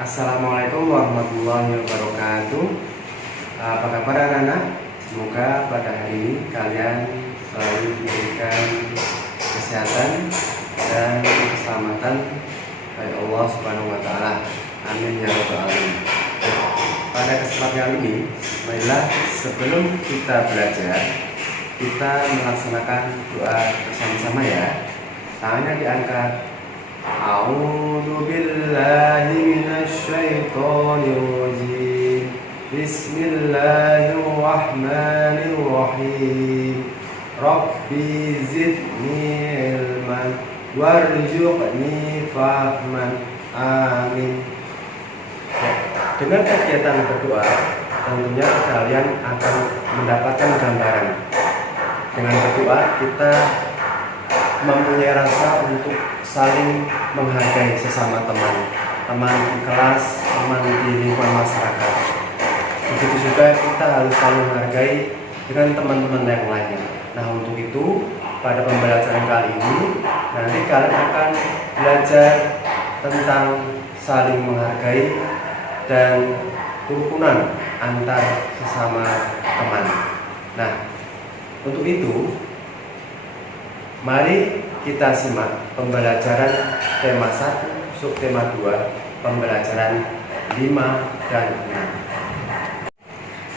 Assalamualaikum warahmatullahi wabarakatuh. Apa kabar anak-anak? Semoga pada hari ini kalian selalu diberikan kesehatan dan keselamatan oleh Allah Subhanahu wa Ta'ala. Amin ya rabbal alamin. Pada kesempatan kali ini, marilah sebelum kita belajar, kita melaksanakan doa bersama-sama ya. Tangannya diangkat. A'udzu billahi minasy syaithanir rajim. Bismillahirrahmanirrahim. Rabbi zidni ilman warzuqni fahman. Amin. Dengan kegiatan berdoa, tentunya kalian akan mendapatkan gambaran. Dengan berdoa kita mempunyai rasa untuk saling menghargai sesama teman di kelas, teman di lingkungan masyarakat. Begitu juga kita harus saling menghargai dengan teman-teman yang lainnya. Nah, untuk itu pada pembelajaran kali ini nanti kalian akan belajar tentang saling menghargai dan kerukunan antar sesama teman. Nah, untuk itu mari kita simak pembelajaran tema 1, subtema 2, pembelajaran 5 dan 6.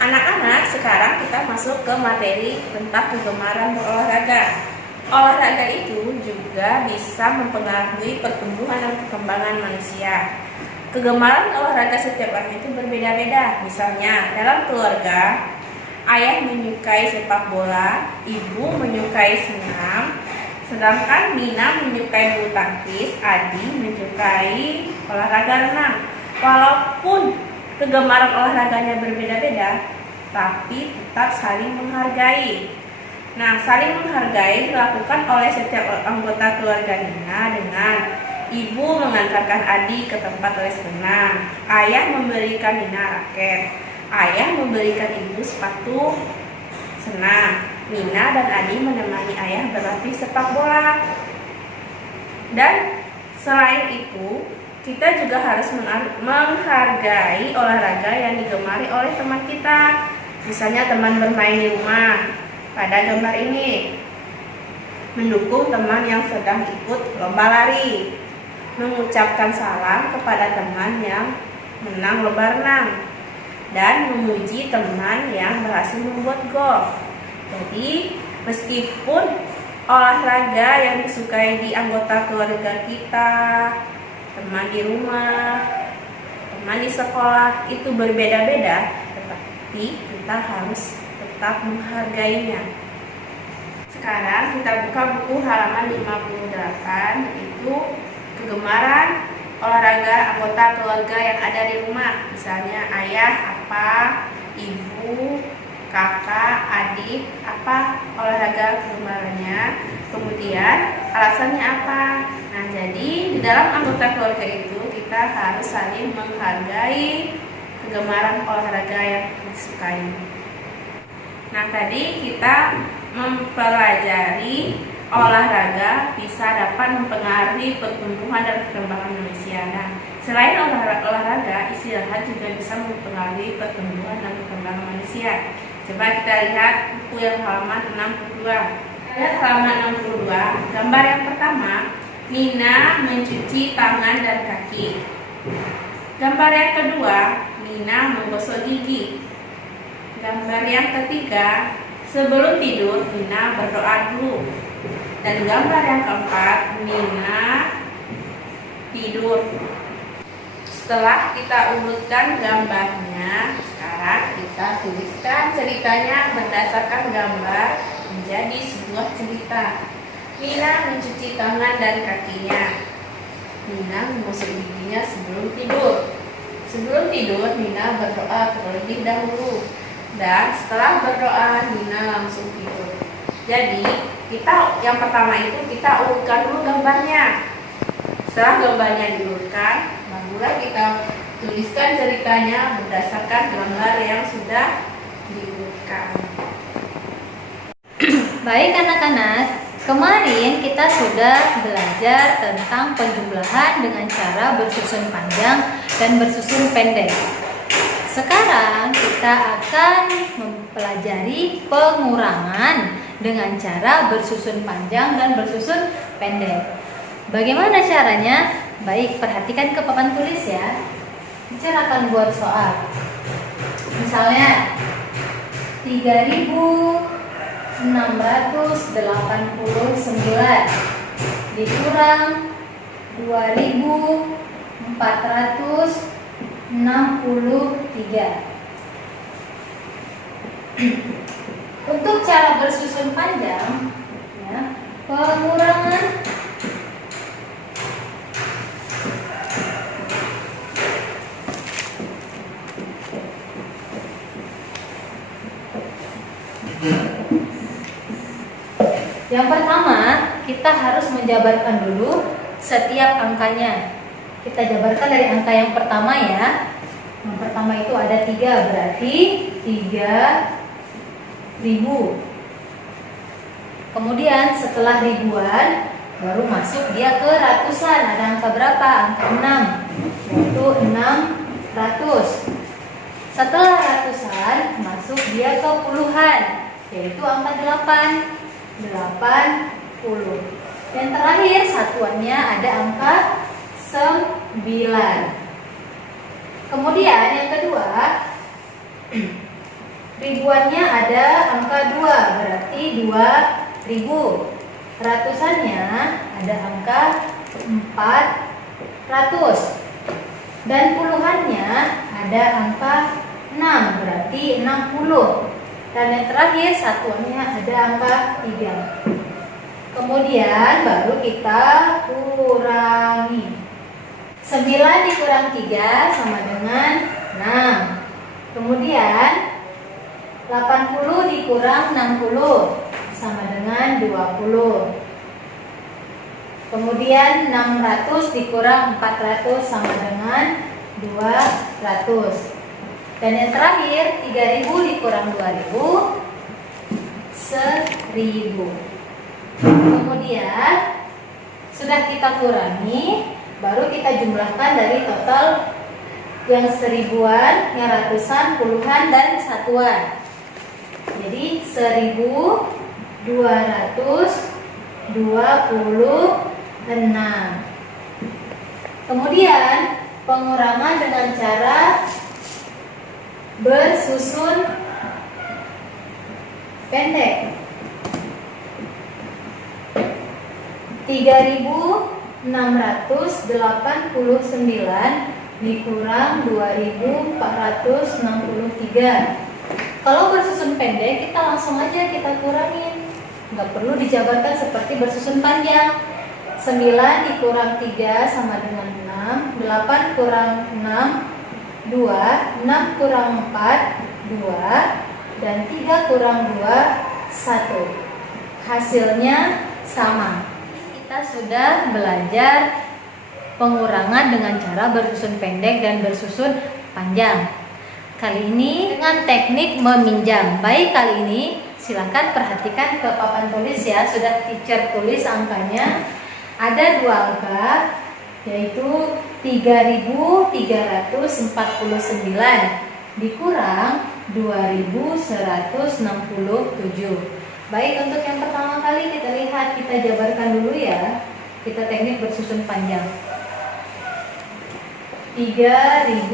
Anak-anak, sekarang kita masuk ke materi tentang kegemaran berolahraga. Olahraga itu juga bisa mempengaruhi pertumbuhan dan perkembangan manusia. Kegemaran olahraga setiap orang itu berbeda-beda. Misalnya, dalam keluarga, ayah menyukai sepak bola, ibu menyukai senam, sedangkan Nina menyukai bulu tangkis, Adi menyukai olahraga renang. Walaupun kegemaran olahraganya berbeda-beda, tapi tetap saling menghargai. Nah, saling menghargai dilakukan oleh setiap anggota keluarga Nina dengan ibu mengantarkan Adi ke tempat les renang, ayah memberikan Nina raket, ayah memberikan ibu sepatu senam. Nina dan Adi menemani ayah berlatih sepak bola. Dan selain itu, kita juga harus menghargai olahraga yang digemari oleh teman kita. Misalnya teman bermain di rumah. Pada gambar ini, mendukung teman yang sedang ikut lomba lari, mengucapkan salam kepada teman yang menang lomba renang, dan memuji teman yang berhasil membuat gol. Jadi, meskipun olahraga yang disukai di anggota keluarga kita, teman di rumah, teman di sekolah itu berbeda-beda, tetapi kita harus tetap menghargainya. Sekarang kita buka buku halaman 58, yaitu kegemaran olahraga anggota keluarga yang ada di rumah. Misalnya ayah apa, ibu, kakak, adik, apa olahraga kegemarannya, kemudian alasannya apa. Nah, jadi di dalam anggota keluarga itu kita harus saling menghargai kegemaran olahraga yang disukai. Nah, tadi kita mempelajari olahraga bisa dapat mempengaruhi pertumbuhan dan perkembangan manusia. Nah, selain olahraga, istirahat juga bisa mempengaruhi pertumbuhan dan perkembangan manusia. Coba kita lihat buku yang halaman 62. Lihat halaman 62, gambar yang pertama, Nina mencuci tangan dan kaki. Gambar yang kedua, Nina menggosok gigi. Gambar yang ketiga, sebelum tidur Nina berdoa dulu. Dan gambar yang keempat, Nina tidur. Setelah kita urutkan gambarnya, sekarang kita tuliskan ceritanya berdasarkan gambar menjadi sebuah cerita. Nina mencuci tangan dan kakinya. Nina menggosok giginya sebelum tidur. Sebelum tidur, Nina berdoa terlebih dahulu. Dan setelah berdoa, Nina langsung tidur. Jadi, kita yang pertama itu kita urutkan dulu gambarnya. Setelah gambarnya diurutkan, barulah kita tuliskan ceritanya berdasarkan gambar yang sudah diurutkan. Baik anak-anak, Kemarin kita sudah belajar tentang penjumlahan dengan cara bersusun panjang dan bersusun pendek. Sekarang kita akan mempelajari pengurangan dengan cara bersusun panjang dan bersusun pendek. Bagaimana caranya? Baik, perhatikan ke papan tulis ya. Teacher akan buat soal. Misalnya 3.689 dikurang 2.463. Untuk cara bersusun panjang, ya, pengurangan yang pertama, kita harus menjabarkan dulu setiap angkanya. Kita jabarkan dari angka yang pertama ya. Yang pertama itu ada 3, berarti 3.000. Kemudian setelah ribuan baru masuk dia ke ratusan. Ada angka berapa? Angka 6, yaitu 600. Setelah ratusan masuk dia ke puluhan, yaitu angka 8, 80. Dan terakhir satuannya ada angka 9. Kemudian yang kedua, ribuannya ada angka 2, berarti 2.000. Ratusannya ada angka 400. Dan puluhannya ada angka 6, berarti 60. Dan yang terakhir satuannya ada angka 3. Kemudian baru kita kurangi. 9 dikurang 3 sama dengan 6. Kemudian 80 dikurang 60 sama dengan 20. Kemudian 600 dikurang 400 sama dengan 200. Dan yang terakhir 3.000 dikurang 2.000, 1.000. Kemudian sudah kita kurangi, baru kita jumlahkan dari total yang seribuan, yang ratusan, puluhan, dan satuan. Jadi 1.226. Kemudian pengurangan dengan cara bersusun pendek. 3.689 dikurang 2.463. Kalau bersusun pendek kita langsung aja kita kurangin, nggak perlu dijabarkan seperti bersusun panjang. 9 dikurang 3 sama dengan 6, 8 kurang 6 2, 6 kurang 4 2, dan 3 kurang 2 1. Hasilnya sama. Kita sudah belajar pengurangan dengan cara bersusun pendek dan bersusun panjang. Kali ini dengan teknik meminjam. Baik, kali ini silakan perhatikan ke papan tulis ya. Sudah teacher tulis angkanya. Ada 2 angka, yaitu 3.349 dikurang 2.167. Baik, untuk yang pertama kali kita lihat, kita jabarkan dulu ya. Kita teknik bersusun panjang. 3.000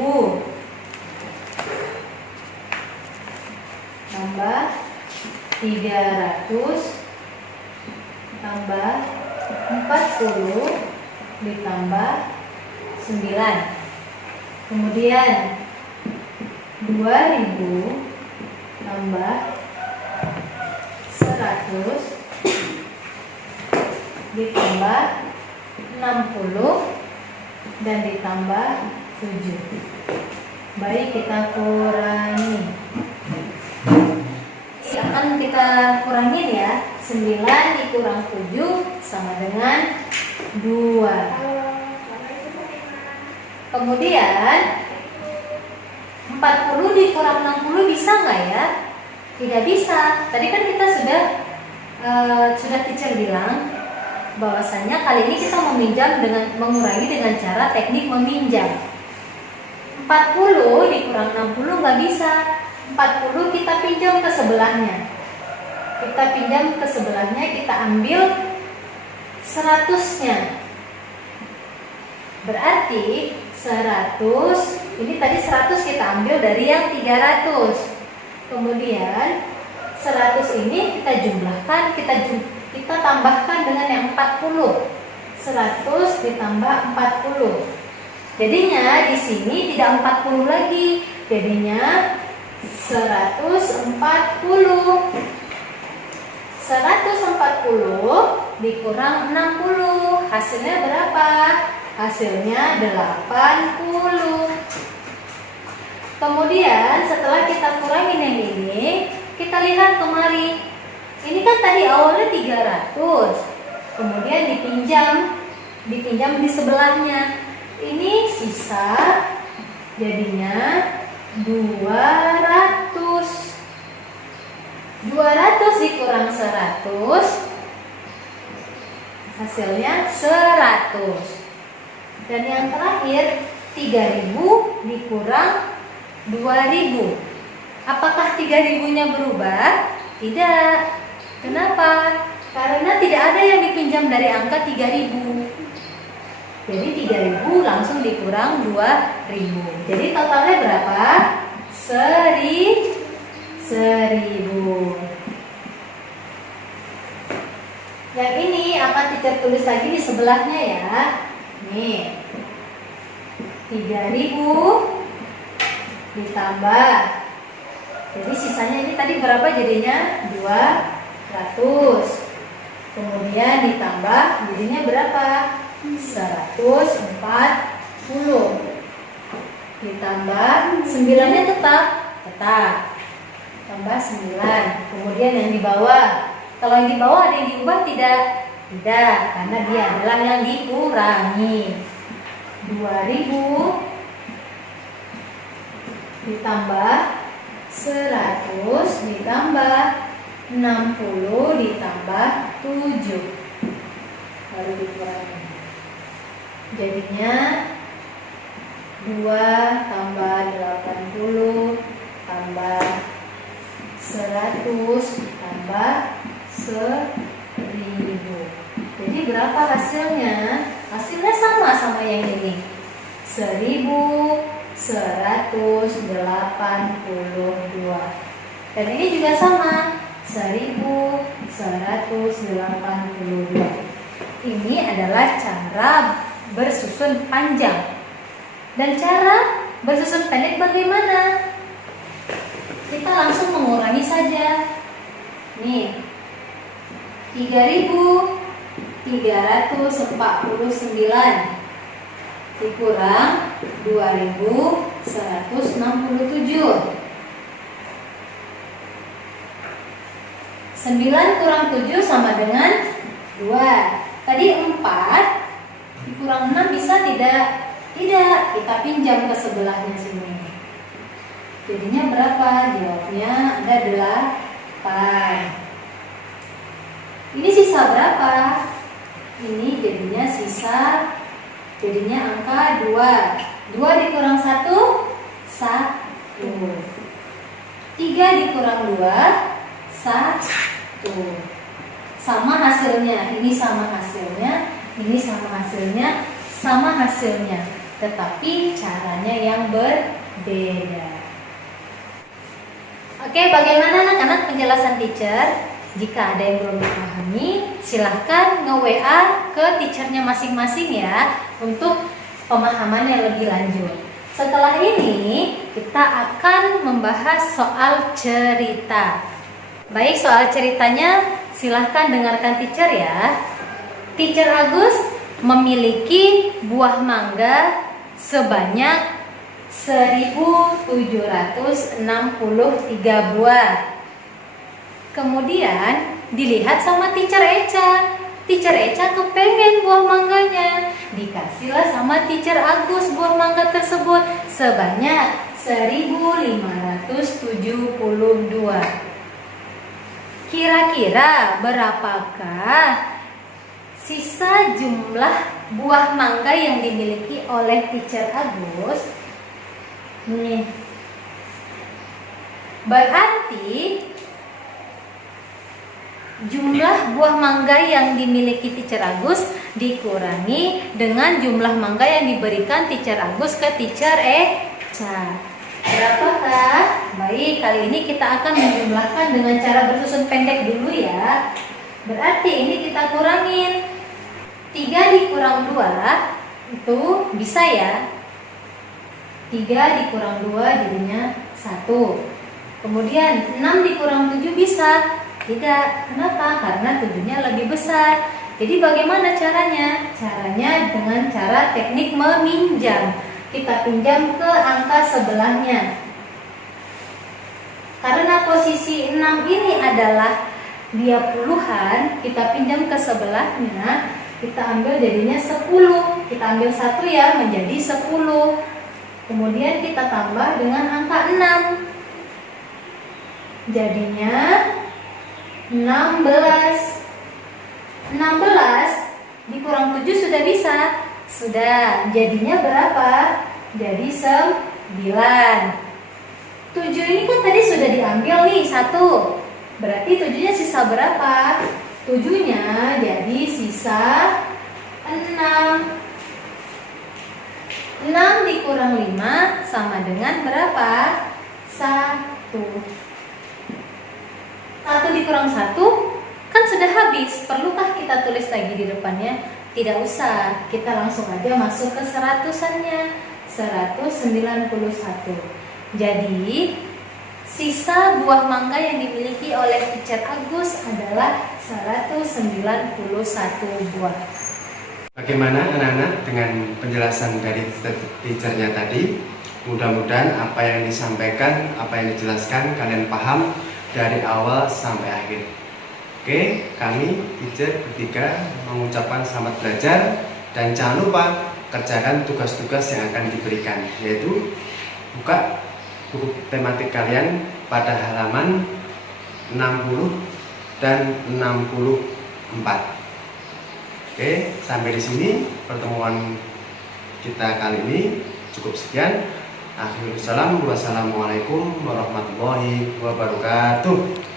tambah 300 tambah 40 ditambah 9. Kemudian 2.000 tambah 100 ditambah 60 dan ditambah 7. Baik, kita kurangi. Akan kita kurangin ya. 9 dikurang 7 sama dengan 2. Kemudian 40 dikurang 60 bisa nggak ya? Tidak bisa. Tadi kan kita sudah sudah teacher bilang bahwasanya kali ini kita meminjam dengan mengurangi dengan cara teknik meminjam. 40 dikurang 60 nggak bisa. 40 kita pinjam ke sebelahnya. Kita ambil 100-nya. Berarti 100, ini tadi 100 kita ambil dari yang 300. Kemudian 100 ini kita jumlahkan, kita tambahkan dengan yang 40. 100 ditambah 40. Jadinya di sini tidak 40 lagi, jadinya 140. 140 dikurang 60, hasilnya berapa? Hasilnya 80. Kemudian setelah kita kurangin yang ini, kita lihat kemari. Ini kan tadi awalnya 300, kemudian dipinjam di sebelahnya. Ini sisa, jadinya 200. 200 dikurang 100, hasilnya 100. Dan yang terakhir 3000 dikurang 2000. Apakah 3000-nya berubah? Tidak. Kenapa? Karena tidak ada yang dipinjam dari angka 3000. Jadi 3000 langsung dikurang 2000. Jadi totalnya berapa? 1000. Yang ini akan teacher tulis lagi di sebelahnya ya. Nih, 3000 ditambah. Jadi sisanya ini tadi berapa jadinya? 200. Kemudian ditambah jadinya berapa? 140. Ditambah 9-nya tetap. Tambah 9. Kemudian yang di bawah. Kalau yang di bawah ada yang diubah tidak? Tidak, karena dia adalah yang dikurangi. 2000 ditambah 100 ditambah 60 ditambah 7. Baru dikurangi. Jadinya 2 tambah 80 tambah 100 tambah 1000. Jadi berapa hasilnya? Hasilnya sama yang ini. 1182. Dan ini juga sama. 1182. Ini adalah cara bersusun panjang. Dan cara bersusun pendek bagaimana? Kita langsung mengurangi saja. Nih, 3349 dikurang 2167. 9 kurang 7 sama dengan 2. Tadi 4 dikurang 6 bisa tidak? Tidak, kita pinjam ke sebelahnya sini. Jadinya berapa? Jawabnya ada 8. Ini sisa berapa? Ini jadinya angka 2. 2 dikurang 1, 1. 3 dikurang 2, 1. Sama hasilnya. Ini sama hasilnya, ini sama hasilnya, sama hasilnya. Tetapi caranya yang berbeda. Oke, bagaimana anak-anak penjelasan teacher? Jika ada yang belum dipahami, silahkan nge-WA ke teachernya masing-masing ya, untuk pemahaman yang lebih lanjut. Setelah ini, kita akan membahas soal cerita. Baik, soal ceritanya silahkan dengarkan teacher ya. Teacher Agus memiliki buah mangga sebanyak 1763 buah. Kemudian dilihat sama teacher Eca. Teacher Eca kepengen buah mangganya. Dikasihlah sama teacher Agus buah mangga tersebut sebanyak 1572. Kira-kira berapakah sisa jumlah buah mangga yang dimiliki oleh Teacher Agus? Nih. Berarti jumlah buah mangga yang dimiliki Teacher Agus dikurangi dengan jumlah mangga yang diberikan Teacher Agus ke Teacher Echa. Berapakah? Baik, kali ini kita akan menjumlahkan dengan cara bersusun pendek dulu ya. Berarti ini kita kurangin 3 dikurang 2 itu bisa ya. 3 dikurang 2 jadinya 1. Kemudian 6 dikurang 7 bisa? Tidak. Kenapa? Karena 7-nya lebih besar. Jadi bagaimana caranya? Caranya dengan cara teknik meminjam. Kita pinjam ke angka sebelahnya. Karena posisi 6 ini adalah dia puluhan, kita pinjam ke sebelahnya, kita ambil jadinya 10. Kita ambil 1 ya, menjadi 10. Kemudian kita tambah dengan angka 6. Jadinya 16. 16 dikurang 7 sudah bisa? Sudah. Jadinya berapa? Jadi 9. 7 ini kan tadi sudah diambil nih 1. Berarti 7-nya sisa berapa? 7-nya jadi sisa 6. 6 dikurang 5 sama dengan berapa? 1. 1 dikurang 1 kan sudah habis. Perlukah kita tulis lagi di depannya? Tidak usah. Kita langsung aja masuk ke seratusannya. 191. Jadi sisa buah mangga yang dimiliki oleh Teacher Agus adalah 191 buah. Bagaimana anak-anak dengan penjelasan dari teachernya tadi? Mudah-mudahan apa yang disampaikan, apa yang dijelaskan kalian paham dari awal sampai akhir. Oke, kami teacher bertiga mengucapkan selamat belajar dan jangan lupa kerjakan tugas-tugas yang akan diberikan, yaitu buka buku tematik kalian pada halaman 60 dan 64. Oke, sampai di sini pertemuan kita kali ini cukup sekian. Akhirul salam, wassalamualaikum warahmatullahi wabarakatuh.